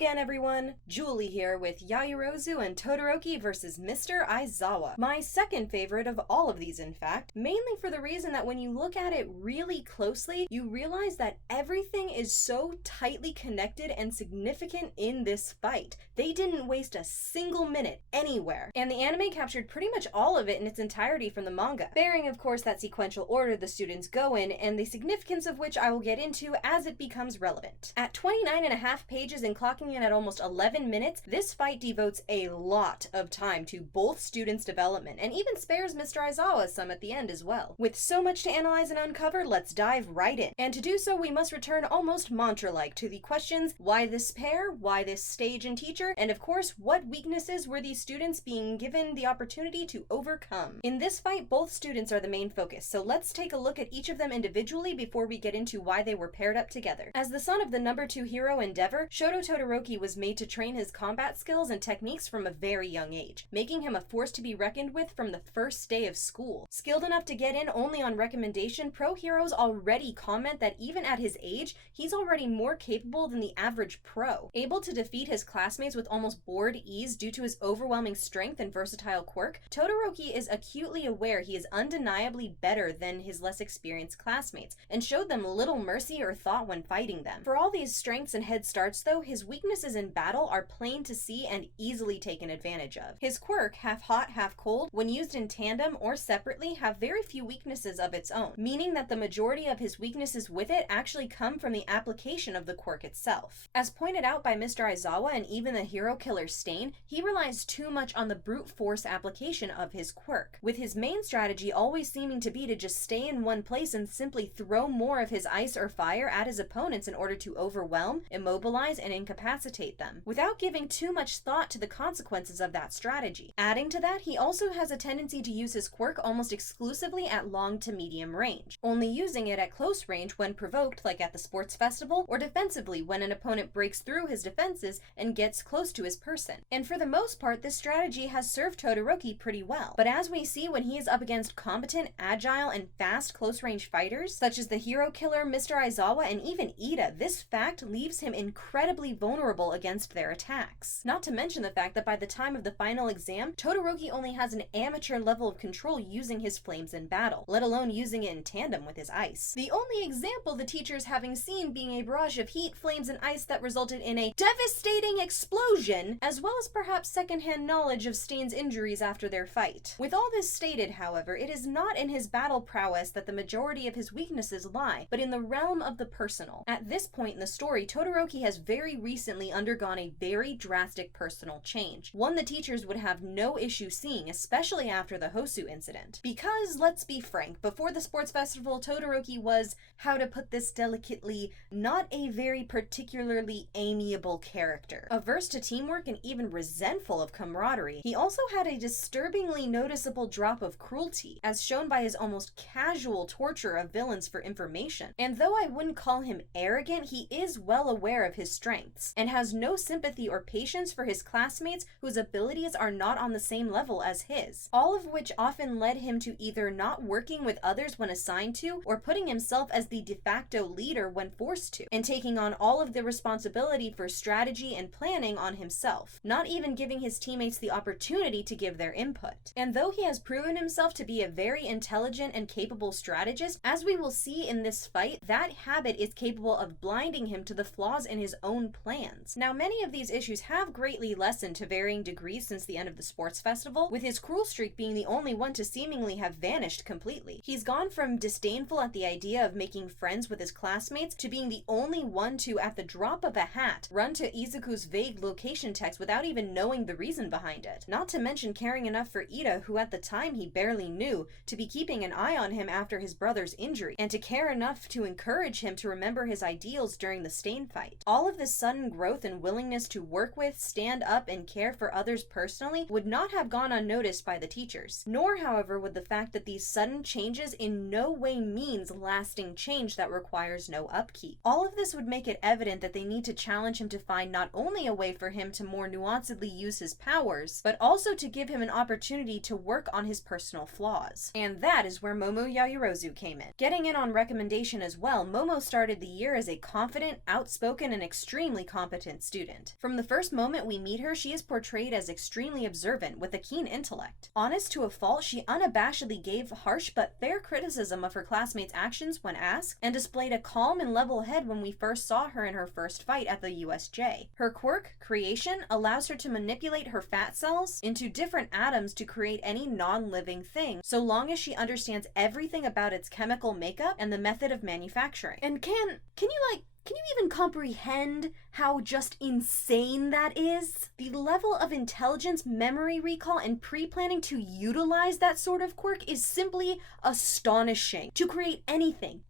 again, everyone! Julie here with Yaoyorozu and Todoroki vs. Mr. Aizawa. My second favorite of all of these, in fact, mainly for the reason that when you look at it really closely, you realize that everything is so tightly connected and significant in this fight. They didn't waste a single minute anywhere, and the anime captured pretty much all of it in its entirety from the manga, bearing of course that sequential order the students go in, and the significance of which I will get into as it becomes relevant. At 29.5 pages and clocking in at almost 11 minutes, this fight devotes a lot of time to both students' development, and even spares Mr. Aizawa some at the end as well. With so much to analyze and uncover, let's dive right in. And to do so, we must return almost mantra-like to the questions: why this pair, why this stage and teacher, and of course, what weaknesses were these students being given the opportunity to overcome? In this fight, both students are the main focus, so let's take a look at each of them individually before we get into why they were paired up together. As the son of the number 2 hero Endeavor, Shoto Todoroki was made to train his combat skills and techniques from a very young age, making him a force to be reckoned with from the first day of school. Skilled enough to get in only on recommendation, pro heroes already comment that even at his age, he's already more capable than the average pro. Able to defeat his classmates with almost bored ease due to his overwhelming strength and versatile quirk, Todoroki is acutely aware he is undeniably better than his less experienced classmates, and showed them little mercy or thought when fighting them. For all these strengths and head starts though, his weaknesses in battle are plain to see and easily taken advantage of. His quirk, half hot, half cold, when used in tandem or separately, have very few weaknesses of its own, meaning that the majority of his weaknesses with it actually come from the application of the quirk itself. As pointed out by Mr. Aizawa and even the hero killer Stain, he relies too much on the brute force application of his quirk, with his main strategy always seeming to be to just stay in one place and simply throw more of his ice or fire at his opponents in order to overwhelm, immobilize, and incapacitate them, without giving too much thought to the consequences of that strategy. Adding to that, he also has a tendency to use his quirk almost exclusively at long to medium range, only using it at close range when provoked, like at the sports festival, or defensively when an opponent breaks through his defenses and gets close to his person. And for the most part, this strategy has served Todoroki pretty well, but as we see when he is up against competent, agile, and fast close-range fighters, such as the hero killer Mr. Aizawa and even Ida, this fact leaves him incredibly vulnerable against their attacks. Not to mention the fact that by the time of the final exam, Todoroki only has an amateur level of control using his flames in battle, let alone using it in tandem with his ice. The only example the teachers having seen being a barrage of heat, flames, and ice that resulted in a devastating explosion, as well as perhaps secondhand knowledge of Stain's injuries after their fight. With all this stated, however, it is not in his battle prowess that the majority of his weaknesses lie, but in the realm of the personal. At this point in the story, Todoroki has very recently undergone a very drastic personal change, one the teachers would have no issue seeing, especially after the Hosu incident. Because, let's be frank, before the sports festival, Todoroki was, how to put this delicately, not a very particularly amiable character. Averse to teamwork and even resentful of camaraderie, he also had a disturbingly noticeable drop of cruelty, as shown by his almost casual torture of villains for information. And though I wouldn't call him arrogant, he is well aware of his strengths, and has no sympathy or patience for his classmates whose abilities are not on the same level as his, all of which often led him to either not working with others when assigned to, or putting himself as the de facto leader when forced to, and taking on all of the responsibility for strategy and planning on himself, not even giving his teammates the opportunity to give their input. And though he has proven himself to be a very intelligent and capable strategist, as we will see in this fight, that habit is capable of blinding him to the flaws in his own plans. Now, many of these issues have greatly lessened to varying degrees since the end of the sports festival, with his cruel streak being the only one to seemingly have vanished completely. He's gone from disdainful at the idea of making friends with his classmates to being the only one to, at the drop of a hat, run to Izuku's vague location text without even knowing the reason behind it. Not to mention caring enough for Ida, who at the time he barely knew, to be keeping an eye on him after his brother's injury, and to care enough to encourage him to remember his ideals during the Stain fight. All of this sudden growth and willingness to work with, stand up, and care for others personally would not have gone unnoticed by the teachers. Nor, however, would the fact that these sudden changes in no way means lasting change that requires no upkeep. All of this would make it evident that they need to challenge him to find not only a way for him to more nuancedly use his powers, but also to give him an opportunity to work on his personal flaws. And that is where Momo Yaoyorozu came in. Getting in on recommendation as well, Momo started the year as a confident, outspoken, and extremely competent competent student. From the first moment we meet her, she is portrayed as extremely observant with a keen intellect. Honest to a fault, she unabashedly gave harsh but fair criticism of her classmates' actions when asked, and displayed a calm and level head when we first saw her in her first fight at the USJ. Her quirk, creation, allows her to manipulate her fat cells into different atoms to create any non-living thing, so long as she understands everything about its chemical makeup and the method of manufacturing. And can you even comprehend how just insane that is? The level of intelligence, memory recall, and pre-planning to utilize that sort of quirk is simply astonishing. To create anything,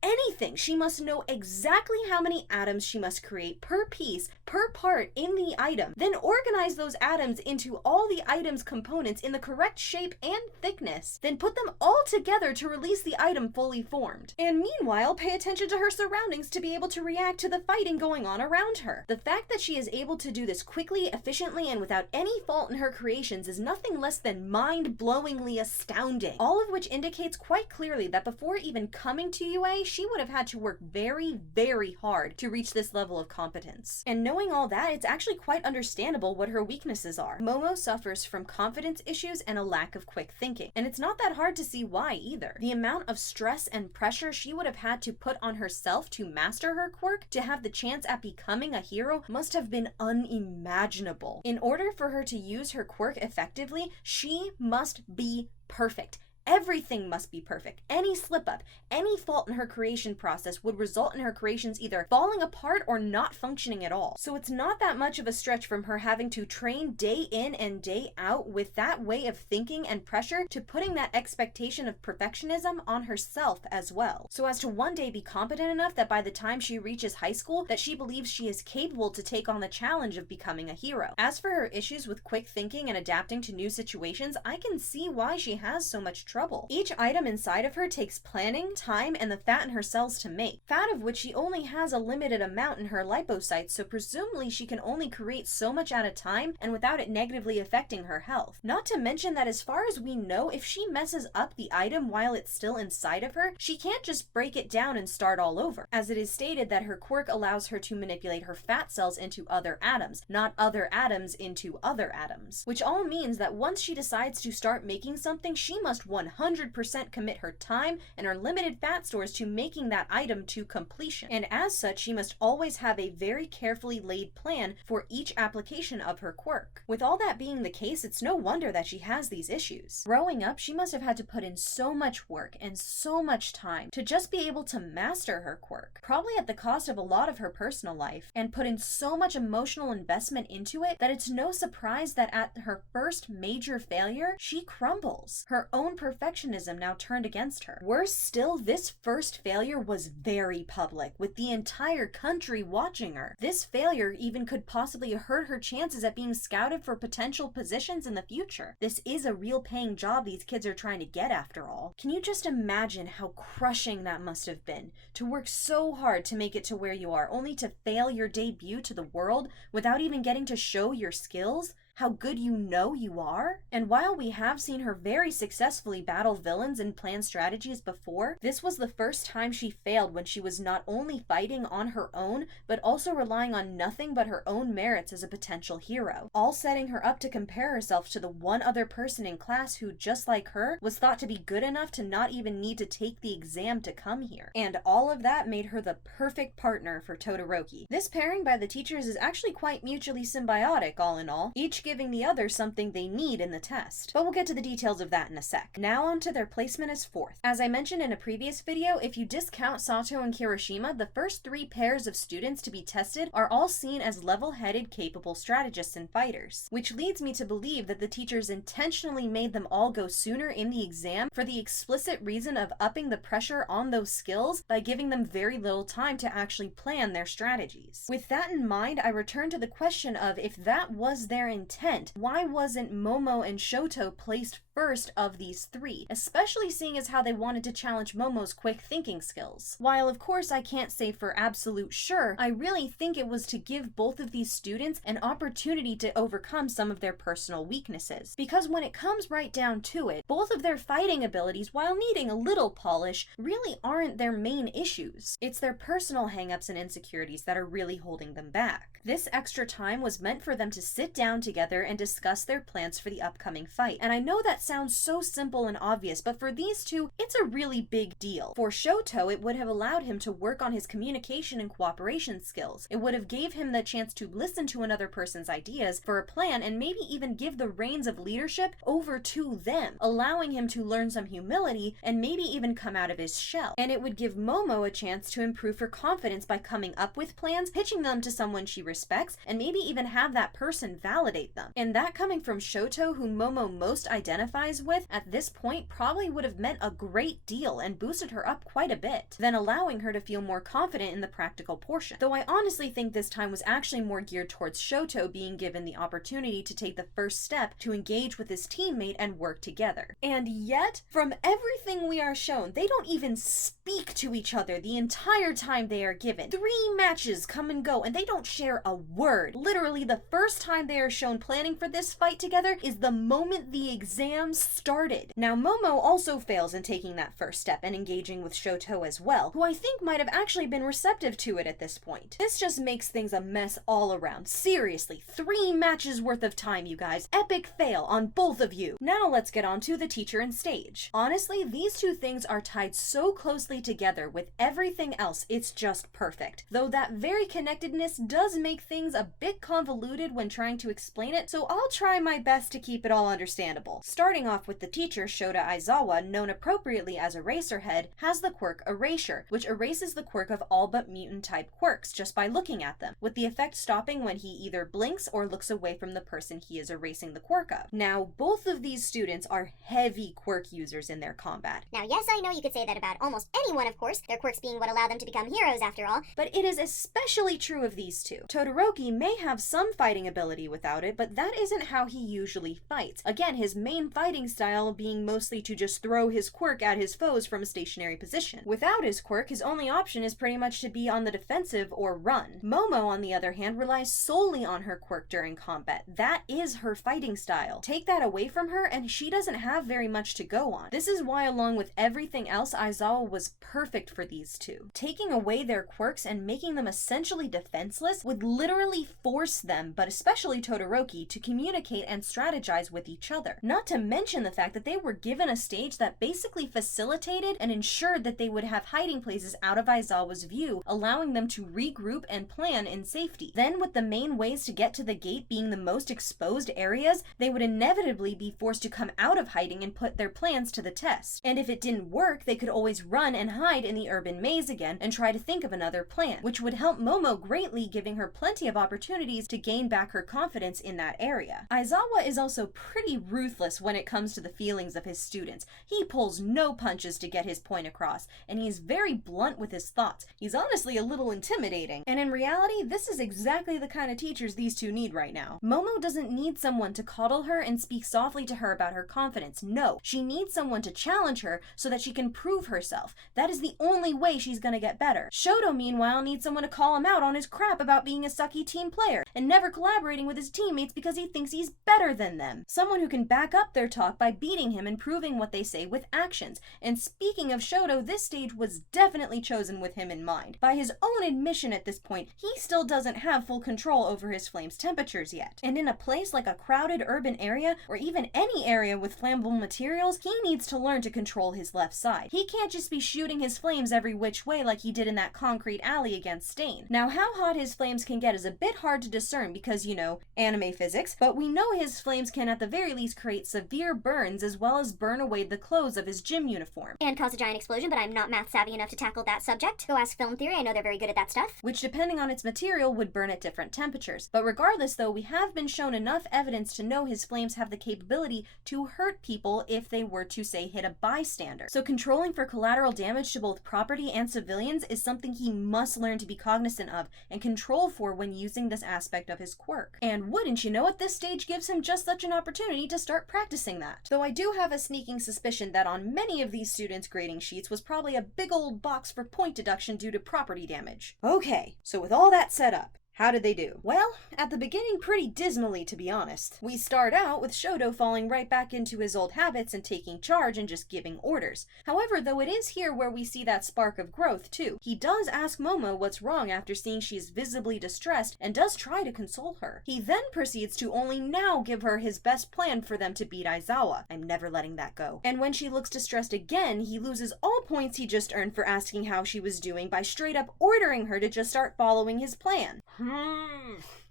she must know exactly how many atoms she must create per piece, per part in the item, then organize those atoms into all the item's components in the correct shape and thickness, then put them all together to release the item fully formed. And meanwhile, pay attention to her surroundings to be able to react to the fighting going on around her. The fact that she is able to do this quickly, efficiently, and without any fault in her creations is nothing less than mind-blowingly astounding. All of which indicates quite clearly that before even coming to UA, she would have had to work very, very hard to reach this level of competence. And knowing all that, it's actually quite understandable what her weaknesses are. Momo suffers from confidence issues and a lack of quick thinking, and it's not that hard to see why either. The amount of stress and pressure she would have had to put on herself to master her quirk, to have the chance at becoming a hero, must have been unimaginable. In order for her to use her quirk effectively, she must be perfect. Everything must be perfect. Any slip up, any fault in her creation process would result in her creations either falling apart or not functioning at all. So it's not that much of a stretch from her having to train day in and day out with that way of thinking and pressure to putting that expectation of perfectionism on herself as well. So as to one day be competent enough that by the time she reaches high school, that she believes she is capable to take on the challenge of becoming a hero. As for her issues with quick thinking and adapting to new situations, I can see why she has so much trouble. Each item inside of her takes planning, time, and the fat in her cells to make. Fat of which she only has a limited amount in her lipocytes, so presumably she can only create so much at a time and without it negatively affecting her health. Not to mention that as far as we know, if she messes up the item while it's still inside of her, she can't just break it down and start all over, as it is stated that her quirk allows her to manipulate her fat cells into other atoms, not other atoms into other atoms. Which all means that once she decides to start making something, she must 100% commit her time and her limited fat stores to making that item to completion. And as such, she must always have a very carefully laid plan for each application of her quirk. With all that being the case, it's no wonder that she has these issues. Growing up, she must have had to put in so much work and so much time to just be able to master her quirk, probably at the cost of a lot of her personal life, and put in so much emotional investment into it that it's no surprise that at her first major failure, she crumbles. Her own perfectionism now turned against her. Worse still, this first failure was very public, with the entire country watching her. This failure even could possibly hurt her chances at being scouted for potential positions in the future. This is a real paying job these kids are trying to get after all. Can you just imagine how crushing that must have been? To work so hard to make it to where you are, only to fail your debut to the world without even getting to show your skills? How good you know you are? And while we have seen her very successfully battle villains and plan strategies before, this was the first time she failed when she was not only fighting on her own, but also relying on nothing but her own merits as a potential hero, all setting her up to compare herself to the one other person in class who, just like her, was thought to be good enough to not even need to take the exam to come here. And all of that made her the perfect partner for Todoroki. This pairing by the teachers is actually quite mutually symbiotic, all in all, each giving the other something they need in the test. But we'll get to the details of that in a sec. Now on to their placement as fourth. As I mentioned in a previous video, if you discount Sato and Kirishima, the first three pairs of students to be tested are all seen as level-headed, capable strategists and fighters, which leads me to believe that the teachers intentionally made them all go sooner in the exam for the explicit reason of upping the pressure on those skills by giving them very little time to actually plan their strategies. With that in mind, I return to the question of if that was their intention, intent, why wasn't Momo and Shoto placed first of these three, especially seeing as how they wanted to challenge Momo's quick thinking skills? While of course I can't say for absolute sure, I really think it was to give both of these students an opportunity to overcome some of their personal weaknesses. Because when it comes right down to it, both of their fighting abilities, while needing a little polish, really aren't their main issues. It's their personal hangups and insecurities that are really holding them back. This extra time was meant for them to sit down together and discuss their plans for the upcoming fight. And I know that sounds so simple and obvious, but for these two, it's a really big deal. For Shoto, it would have allowed him to work on his communication and cooperation skills. It would have gave him the chance to listen to another person's ideas for a plan and maybe even give the reins of leadership over to them, allowing him to learn some humility and maybe even come out of his shell. And it would give Momo a chance to improve her confidence by coming up with plans, pitching them to someone she respects, and maybe even have that person validate them. And that coming from Shoto, who Momo most identifies with, at this point probably would have meant a great deal and boosted her up quite a bit, then allowing her to feel more confident in the practical portion. Though I honestly think this time was actually more geared towards Shoto being given the opportunity to take the first step to engage with his teammate and work together. And yet, from everything we are shown, they don't even speak to each other the entire time they are given. 3 matches come and go, and they don't share a word. Literally, the first time they are shown planning for this fight together is the moment the exams started. Now, Momo also fails in taking that first step and engaging with Shoto as well, who I think might have actually been receptive to it at this point. This just makes things a mess all around. Seriously, 3 matches worth of time, you guys. Epic fail on both of you. Now let's get on to the teacher and stage. Honestly, these two things are tied so closely together with everything else, it's just perfect. Though that very connectedness does make things a bit convoluted when trying to explain it, so I'll try my best to keep it all understandable. Starting off with the teacher, Shoto Aizawa, known appropriately as Eraserhead, has the quirk Erasure, which erases the quirk of all but mutant-type quirks just by looking at them, with the effect stopping when he either blinks or looks away from the person he is erasing the quirk of. Now, both of these students are heavy quirk users in their combat. Now, yes, I know you could say that about almost anyone, of course, their quirks being what allow them to become heroes after all, but it is especially true of these two. Todoroki may have some fighting ability without it, but that isn't how he usually fights. Again, his main fighting style being mostly to just throw his quirk at his foes from a stationary position. Without his quirk, his only option is pretty much to be on the defensive or run. Momo, on the other hand, relies solely on her quirk during combat. That is her fighting style. Take that away from her and she doesn't have very much to go on. This is why, along with everything else, Aizawa was perfect for these two. Taking away their quirks and making them essentially defenseless would literally force them, but especially Todoroki, to communicate and strategize with each other. Not to mention the fact that they were given a stage that basically facilitated and ensured that they would have hiding places out of Aizawa's view, allowing them to regroup and plan in safety. Then, with the main ways to get to the gate being the most exposed areas, they would inevitably be forced to come out of hiding and put their plans to the test. And if it didn't work, they could always run and hide in the urban maze again and try to think of another plan, which would help Momo greatly, giving her plenty of opportunities to gain back her confidence in that area. Aizawa is also pretty ruthless when it comes to the feelings of his students. He pulls no punches to get his point across, and he's very blunt with his thoughts. He's honestly a little intimidating. And in reality, this is exactly the kind of teachers these two need right now. Momo doesn't need someone to coddle her and speak softly to her about her confidence. No, she needs someone to challenge her so that she can prove herself. That is the only way she's gonna get better. Shoto, meanwhile, needs someone to call him out on his crap about being a sucky team player and never collaborating with his teammates because he thinks he's better than them. Someone who can back up their talk by beating him and proving what they say with actions. And speaking of Shoto, this stage was definitely chosen with him in mind. By his own admission at this point, he still doesn't have full control over his flame's temperatures yet. And in a place like a crowded urban area, or even any area with flammable materials, he needs to learn to control his left side. He can't just be shooting his flames every which way like he did in that concrete alley against Stain. Now, how hot his flames can get is a bit hard to discern because, you know, anime physics, but we know his flames can at the very least create severe burns as well as burn away the clothes of his gym uniform. and cause a giant explosion, but I'm not math savvy enough to tackle that subject. Go ask film theory, I know they're very good at that stuff. Which, depending on its material, would burn at different temperatures. But regardless though, we have been shown enough evidence to know his flames have the capability to hurt people if they were to, say, hit a bystander. So controlling for collateral damage to both property and civilians is something he must learn to be cognizant of and control for when using this aspect of his quirk. And wouldn't wouldn't you know it, this stage gives him just such an opportunity to start practicing that. Though I do have a sneaking suspicion that on many of these students' grading sheets was probably a big old box for point deduction due to property damage. Okay, so with all that set up, how did they do? Well, at the beginning pretty dismally, to be honest. We start out with Shoto falling right back into his old habits and taking charge and just giving orders. However, though, it is here where we see that spark of growth too. He does ask Momo what's wrong after seeing she is visibly distressed and does try to console her. He then proceeds to only now give her his best plan for them to beat Aizawa. I'm never letting that go. And when she looks distressed again, he loses all points he just earned for asking how she was doing by straight up ordering her to just start following his plan.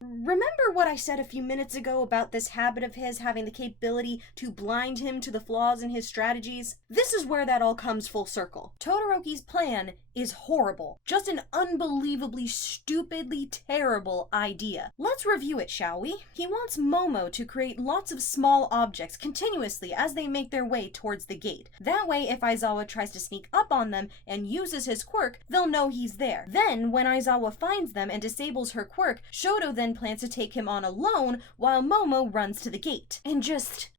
Remember what I said a few minutes ago about this habit of his having the capability to blind him to the flaws in his strategies? This is where that all comes full circle. Todoroki's plan is horrible. Just an unbelievably stupidly terrible idea. Let's review it, shall we? He wants Momo to create lots of small objects continuously as they make their way towards the gate. That way, if Aizawa tries to sneak up on them and uses his quirk, they'll know he's there. Then, when Aizawa finds them and disables her quirk, Shoto then plans to take him on alone while Momo runs to the gate. And just...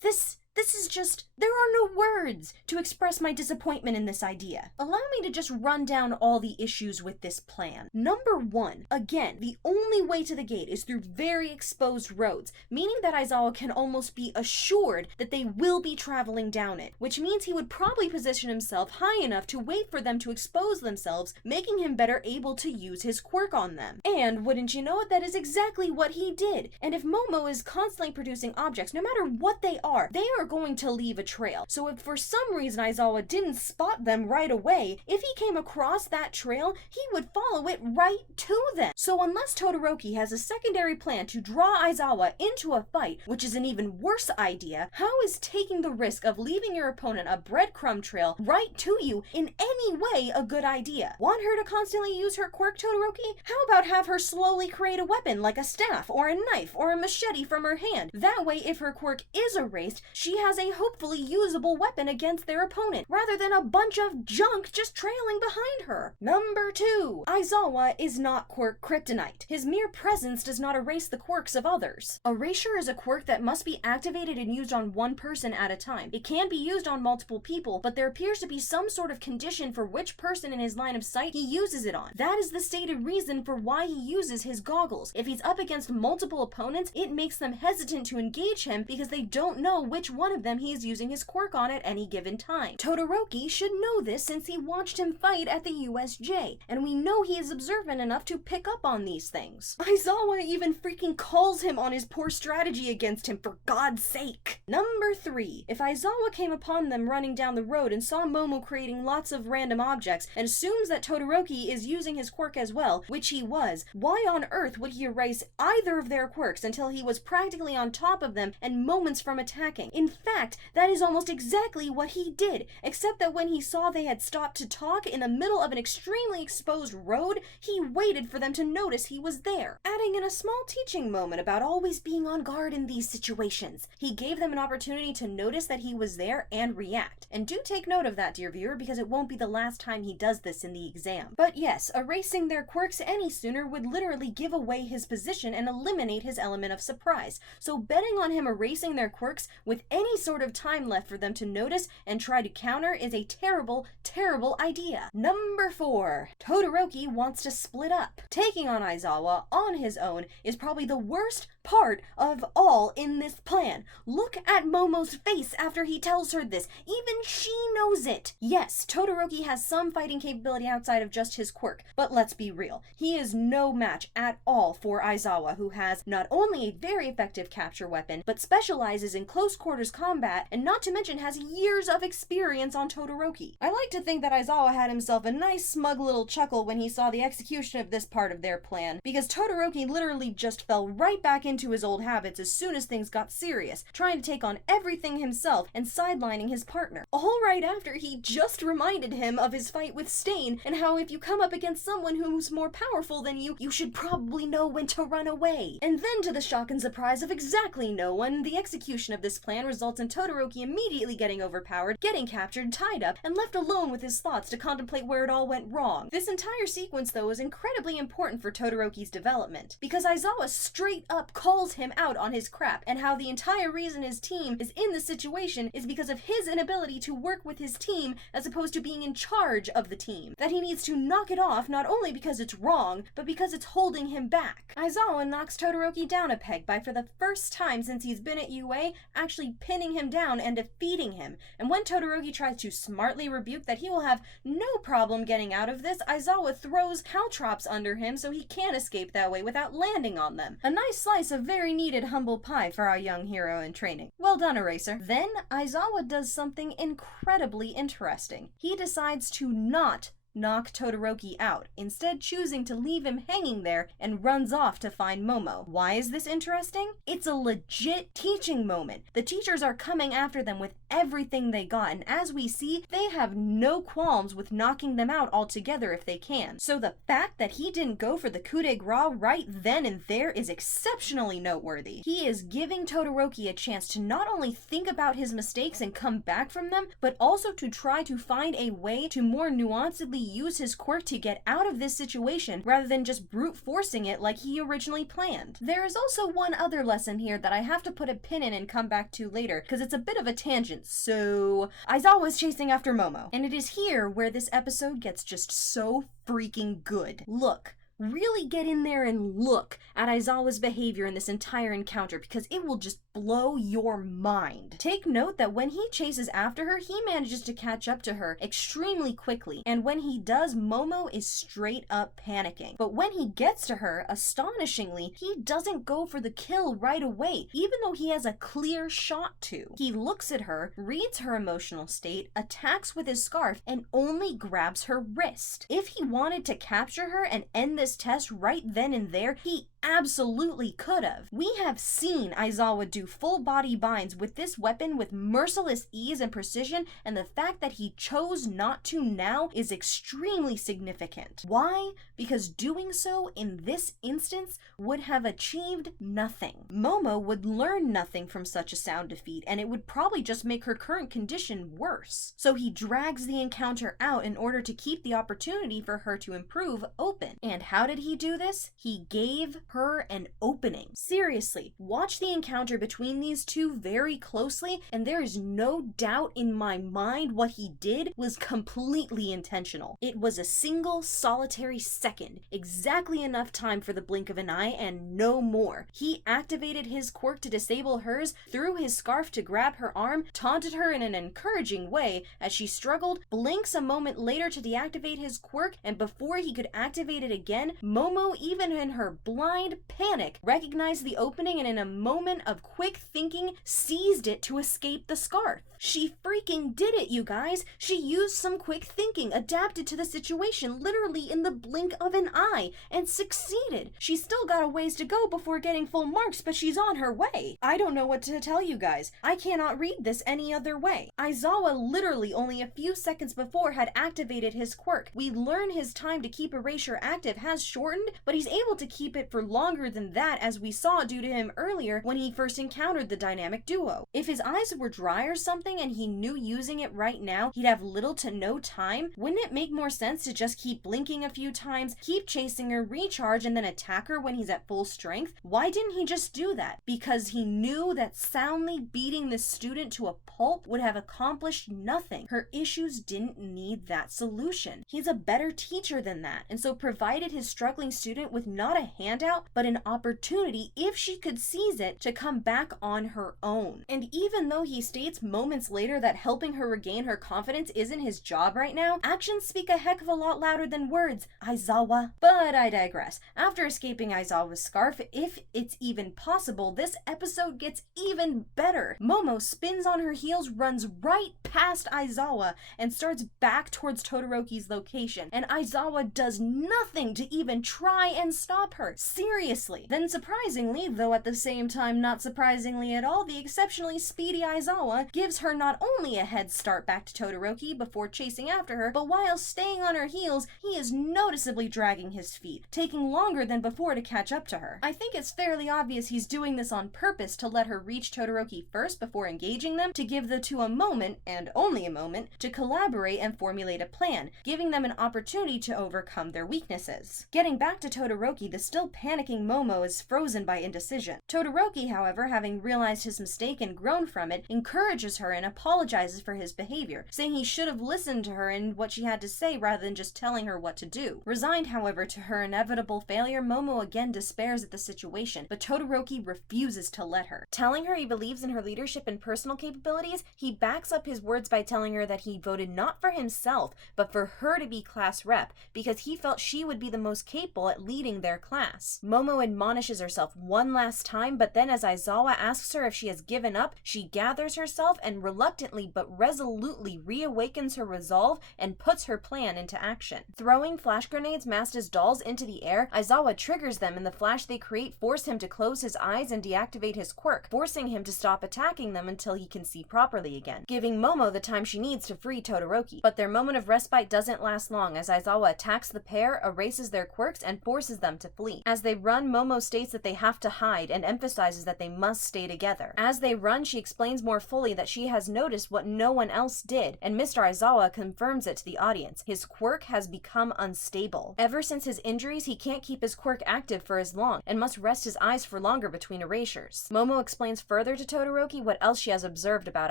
This is just... There are no words to express my disappointment in this idea. Allow me to just run down all the issues with this plan. Number 1, again, the only way to the gate is through very exposed roads, meaning that Aizawa can almost be assured that they will be traveling down it, which means he would probably position himself high enough to wait for them to expose themselves, making him better able to use his quirk on them. And wouldn't you know it, that is exactly what he did. And if Momo is constantly producing objects, no matter what they are going to leave a trail. So if for some reason Aizawa didn't spot them right away, if he came across that trail, he would follow it right to them. So unless Todoroki has a secondary plan to draw Aizawa into a fight, which is an even worse idea, how is taking the risk of leaving your opponent a breadcrumb trail right to you in any way a good idea? Want her to constantly use her quirk, Todoroki? How about have her slowly create a weapon like a staff or a knife or a machete from her hand? That way, if her quirk is erased, she has a hopefully usable weapon against their opponent, rather than a bunch of junk just trailing behind her. Number 2, Aizawa is not quirk kryptonite. His mere presence does not erase the quirks of others. Erasure is a quirk that must be activated and used on one person at a time. It can be used on multiple people, but there appears to be some sort of condition for which person in his line of sight he uses it on. That is the stated reason for why he uses his goggles. If he's up against multiple opponents, it makes them hesitant to engage him because they don't know which one of them he is using his quirk on at any given time. Todoroki should know this since he watched him fight at the USJ, and we know he is observant enough to pick up on these things. Aizawa even freaking calls him on his poor strategy against him, for God's sake. Number 3, if Aizawa came upon them running down the road and saw Momo creating lots of random objects and assumes that Todoroki is using his quirk as well, which he was, why on earth would he erase either of their quirks until he was practically on top of them and moments from attacking? In fact, that is almost exactly what he did, except that when he saw they had stopped to talk in the middle of an extremely exposed road, he waited for them to notice he was there, adding in a small teaching moment about always being on guard in these situations. He gave them an opportunity to notice that he was there and react. And do take note of that, dear viewer, because it won't be the last time he does this in the exam. But yes, erasing their quirks any sooner would literally give away his position and eliminate his element of surprise. So betting on him erasing their quirks with any sort of time left for them to notice and try to counter is a terrible, terrible idea. Number 4, Todoroki wants to split up. Taking on Aizawa on his own is probably the worst part of all in this plan. Look at Momo's face after he tells her this. Even she knows it. Yes, Todoroki has some fighting capability outside of just his quirk, but let's be real. He is no match at all for Aizawa, who has not only a very effective capture weapon, but specializes in close quarters combat, and not to mention has years of experience on Todoroki. I like to think that Aizawa had himself a nice smug little chuckle when he saw the execution of this part of their plan, because Todoroki literally just fell right back into his old habits as soon as things got serious, trying to take on everything himself and sidelining his partner. All right after he just reminded him of his fight with Stain and how if you come up against someone who's more powerful than you, you should probably know when to run away. And then, to the shock and surprise of exactly no one, the execution of this plan results in Todoroki immediately getting overpowered, getting captured, tied up, and left alone with his thoughts to contemplate where it all went wrong. This entire sequence, though, is incredibly important for Todoroki's development, because Aizawa straight up calls him out on his crap, and how the entire reason his team is in this situation is because of his inability to work with his team as opposed to being in charge of the team. That he needs to knock it off not only because it's wrong, but because it's holding him back. Aizawa knocks Todoroki down a peg by, for the first time since he's been at UA, actually pinning him down and defeating him. And when Todoroki tries to smartly rebuke that he will have no problem getting out of this, Aizawa throws caltrops under him so he can't escape that way without landing on them. A nice slice of very needed humble pie for our young hero in training. Well done, Eraser. Then Aizawa does something incredibly interesting. He decides to not knock Todoroki out, instead choosing to leave him hanging there and runs off to find Momo. Why is this interesting? It's a legit teaching moment. The teachers are coming after them with everything they got, and as we see, they have no qualms with knocking them out altogether if they can. So the fact that he didn't go for the coup de grace right then and there is exceptionally noteworthy. He is giving Todoroki a chance to not only think about his mistakes and come back from them, but also to try to find a way to more nuancedly use his quirk to get out of this situation rather than just brute forcing it like he originally planned. There is also one other lesson here that I have to put a pin in and come back to later because it's a bit of a tangent. So Aizawa is chasing after Momo, and it is here where this episode gets just so freaking good. Look. Really get in there and look at Aizawa's behavior in this entire encounter because it will just blow your mind. Take note that when he chases after her, he manages to catch up to her extremely quickly, and when he does, Momo is straight up panicking. But when he gets to her, astonishingly, he doesn't go for the kill right away, even though he has a clear shot to. He looks at her, reads her emotional state, attacks with his scarf, and only grabs her wrist. If he wanted to capture her and end this test right then and there, he absolutely could have. We have seen Aizawa do full body binds with this weapon with merciless ease and precision, and the fact that he chose not to now is extremely significant. Why? Because doing so in this instance would have achieved nothing. Momo would learn nothing from such a sound defeat, and it would probably just make her current condition worse. So he drags the encounter out in order to keep the opportunity for her to improve open. And how did he do this? He gave her an opening. Seriously, watch the encounter between these two very closely, and there is no doubt in my mind what he did was completely intentional. It was a single solitary second, exactly enough time for the blink of an eye and no more. He activated his quirk to disable hers, threw his scarf to grab her arm, taunted her in an encouraging way as she struggled, blinks a moment later to deactivate his quirk, and before he could activate it again, Momo, even in her blind panic, recognized the opening and in a moment of quick thinking, seized it to escape the scarf. She freaking did it, you guys! She used some quick thinking, adapted to the situation literally in the blink of an eye, and succeeded. She's still got a ways to go before getting full marks, but she's on her way. I don't know what to tell you guys. I cannot read this any other way. Aizawa literally only a few seconds before had activated his quirk. We learn his time to keep Erasure active has shortened, but he's able to keep it for longer than that, as we saw due to him earlier when he first encountered the dynamic duo. If his eyes were dry or something and he knew using it right now he'd have little to no time, wouldn't it make more sense to just keep blinking a few times, keep chasing her, recharge, and then attack her when he's at full strength? Why didn't he just do that? Because he knew that soundly beating this student to a pulp would have accomplished nothing. Her issues didn't need that solution. He's a better teacher than that, and so provided his struggling student with not a handout, but an opportunity, if she could seize it, to come back on her own. And even though he states moments later that helping her regain her confidence isn't his job right now, actions speak a heck of a lot louder than words, Aizawa. But I digress. After escaping Aizawa's scarf, if it's even possible, this episode gets even better. Momo spins on her heels, runs right past Aizawa, and starts back towards Todoroki's location, and Aizawa does nothing to even try and stop her. seriously. Then surprisingly, though at the same time not surprisingly at all, the exceptionally speedy Aizawa gives her not only a head start back to Todoroki before chasing after her, but while staying on her heels, he is noticeably dragging his feet, taking longer than before to catch up to her. I think it's fairly obvious he's doing this on purpose to let her reach Todoroki first before engaging them, to give the two a moment, and only a moment, to collaborate and formulate a plan, giving them an opportunity to overcome their weaknesses. Getting back to Todoroki, the still panicking Momo is frozen by indecision. Todoroki, however, having realized his mistake and grown from it, encourages her and apologizes for his behavior, saying he should have listened to her and what she had to say rather than just telling her what to do. Resigned, however, to her inevitable failure, Momo again despairs at the situation, but Todoroki refuses to let her. Telling her he believes in her leadership and personal capabilities, he backs up his words by telling her that he voted not for himself, but for her to be class rep, because he felt she would be the most capable at leading their class. Momo admonishes herself one last time, but then as Aizawa asks her if she has given up, she gathers herself and reluctantly but resolutely reawakens her resolve and puts her plan into action. Throwing flash grenades masked as dolls into the air, Aizawa triggers them, and the flash they create force him to close his eyes and deactivate his quirk, forcing him to stop attacking them until he can see properly again, giving Momo the time she needs to free Todoroki. But their moment of respite doesn't last long, as Aizawa attacks the pair, erases their quirks, and forces them to flee. As they run, Momo states that they have to hide and emphasizes that they must stay together. As they run, she explains more fully that she has noticed what no one else did, and Mr. Aizawa confirms it to the audience. His quirk has become unstable. Ever since his injuries, he can't keep his quirk active for as long and must rest his eyes for longer between erasures. Momo explains further to Todoroki what else she has observed about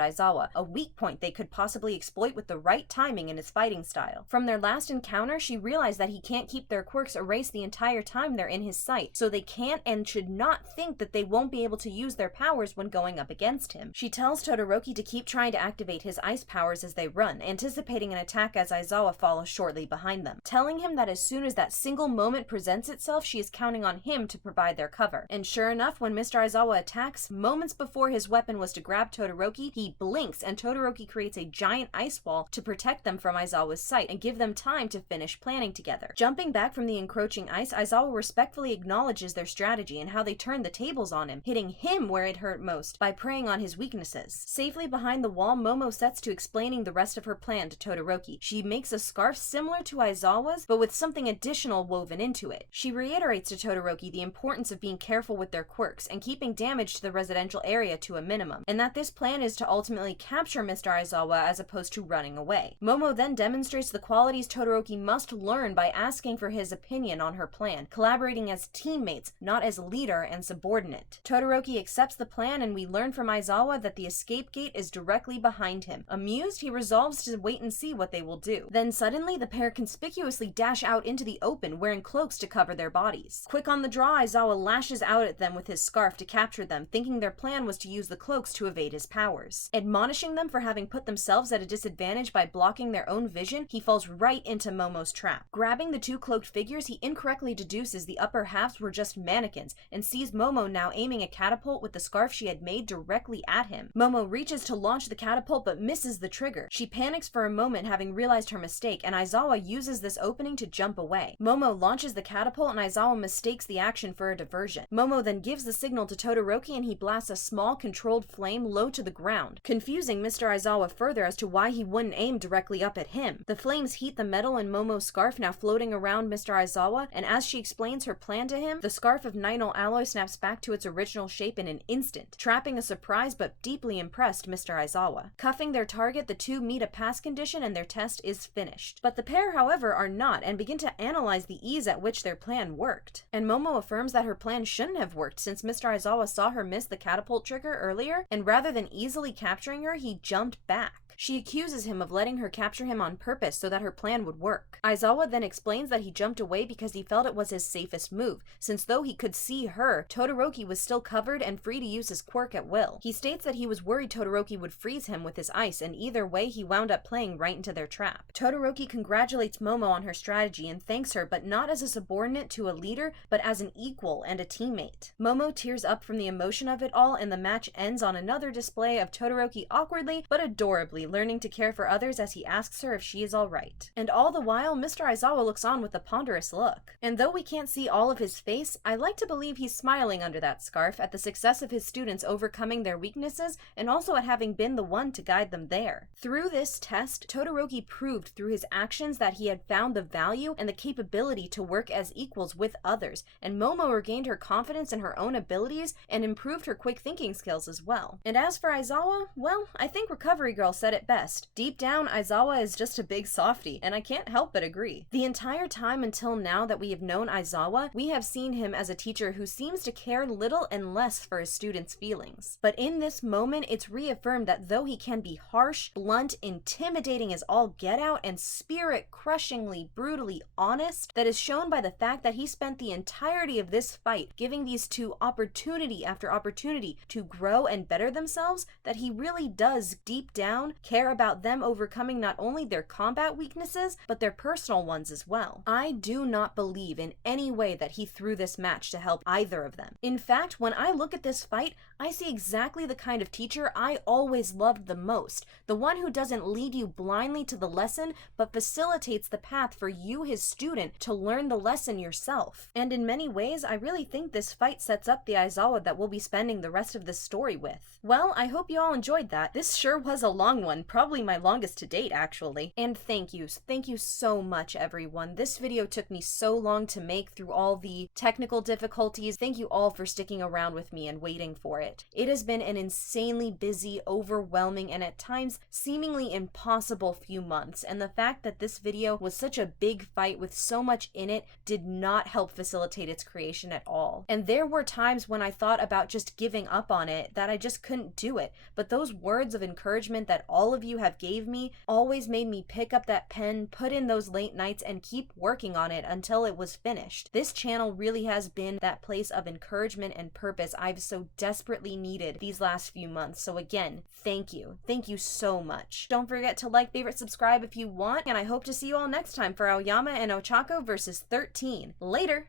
Aizawa, a weak point they could possibly exploit with the right timing in his fighting style. From their last encounter, she realized that he can't keep their quirks erased the entire time they're in his sight, so they can't and should not think that they won't be able to use their powers when going up against him. She tells Todoroki to keep trying to activate his ice powers as they run, anticipating an attack as Aizawa follows shortly behind them, telling him that as soon as that single moment presents itself, she is counting on him to provide their cover. And sure enough, when Mr. Aizawa attacks, moments before his weapon was to grab Todoroki, he blinks and Todoroki creates a giant ice wall to protect them from Aizawa's sight and give them time to finish planning together. Jumping back from the encroaching ice, Aizawa respectfully acknowledges their strategy and how they turned the tables on him, hitting him where it hurt most by preying on his weaknesses. Safely behind the wall, Momo sets to explaining the rest of her plan to Todoroki. She makes a scarf similar to Aizawa's, but with something additional woven into it. She reiterates to Todoroki the importance of being careful with their quirks and keeping damage to the residential area to a minimum, and that this plan is to ultimately capture Mr. Aizawa as opposed to running away. Momo then demonstrates the qualities Todoroki must learn by asking for his opinion on her plan, collaborating as teammates, not as leader and subordinate. Todoroki accepts the plan, and we learn from Aizawa that the escape gate is directly behind him. Amused, he resolves to wait and see what they will do. Then suddenly, the pair conspicuously dash out into the open, wearing cloaks to cover their bodies. Quick on the draw, Aizawa lashes out at them with his scarf to capture them, thinking their plan was to use the cloaks to evade his powers. Admonishing them for having put themselves at a disadvantage by blocking their own vision, he falls right into Momo's trap. Grabbing the two cloaked figures, he incorrectly deduces the upper halves were just mannequins, and sees Momo now aiming a catapult with the scarf she had made directly at him. Momo reaches to launch the catapult but misses the trigger. She panics for a moment, having realized her mistake, and Aizawa uses this opening to jump away. Momo launches the catapult, and Aizawa mistakes the action for a diversion. Momo then gives the signal to Todoroki, and he blasts a small controlled flame low to the ground, confusing Mr. Aizawa further as to why he wouldn't aim directly up at him. The flames heat the metal in Momo's scarf, now floating around Mr. Aizawa, and as she explains her plan to him, the scarf of nitrile alloy snaps back to its original shape in an instant, trapping a surprised but deeply impressed Mr. Aizawa. Cuffing their target, the two meet a pass condition and their test is finished. But the pair, however, are not, and begin to analyze the ease at which their plan worked. And Momo affirms that her plan shouldn't have worked, since Mr. Aizawa saw her miss the catapult trigger earlier, and rather than easily capturing her, he jumped back. She accuses him of letting her capture him on purpose so that her plan would work. Aizawa then explains that he jumped away because he felt it was his safest move, since though he could see her, Todoroki was still covered and free to use his quirk at will. He states that he was worried Todoroki would freeze him with his ice, and either way he wound up playing right into their trap. Todoroki congratulates Momo on her strategy and thanks her, but not as a subordinate to a leader, but as an equal and a teammate. Momo tears up from the emotion of it all, and the match ends on another display of Todoroki awkwardly but adorably slowly learning to care for others as he asks her if she is alright. And all the while, Mr. Aizawa looks on with a ponderous look. And though we can't see all of his face, I like to believe he's smiling under that scarf at the success of his students overcoming their weaknesses and also at having been the one to guide them there. Through this test, Todoroki proved through his actions that he had found the value and the capability to work as equals with others, and Momo regained her confidence in her own abilities and improved her quick thinking skills as well. And as for Aizawa, well, I think Recovery Girl said it best. Deep down, Aizawa is just a big softie, and I can't help but agree. The entire time until now that we have known Aizawa, we have seen him as a teacher who seems to care little and less for his students' feelings. But in this moment, it's reaffirmed that though he can be harsh, blunt, intimidating as all get out, and spirit-crushingly, brutally honest, that is shown by the fact that he spent the entirety of this fight giving these two opportunity after opportunity to grow and better themselves, that he really does, deep down, care about them overcoming not only their combat weaknesses, but their personal ones as well. I do not believe in any way that he threw this match to help either of them. In fact, when I look at this fight, I see exactly the kind of teacher I always loved the most. The one who doesn't lead you blindly to the lesson, but facilitates the path for you, his student, to learn the lesson yourself. And in many ways, I really think this fight sets up the Aizawa that we'll be spending the rest of this story with. Well, I hope you all enjoyed that. This sure was a long one, probably my longest to date, actually. And thank you so much, everyone. This video took me so long to make through all the technical difficulties. Thank you all for sticking around with me and waiting for it. It has been an insanely busy, overwhelming, and at times seemingly impossible few months, and the fact that this video was such a big fight with so much in it did not help facilitate its creation at all. And there were times when I thought about just giving up on it, that I just couldn't do it, but those words of encouragement that all of you have gave me always made me pick up that pen, put in those late nights, and keep working on it until it was finished. This channel really has been that place of encouragement and purpose I've so desperately needed these last few months. So again, thank you. Thank you so much. Don't forget to like, favorite, subscribe if you want, and I hope to see you all next time for Aoyama and Ochako versus 13. Later!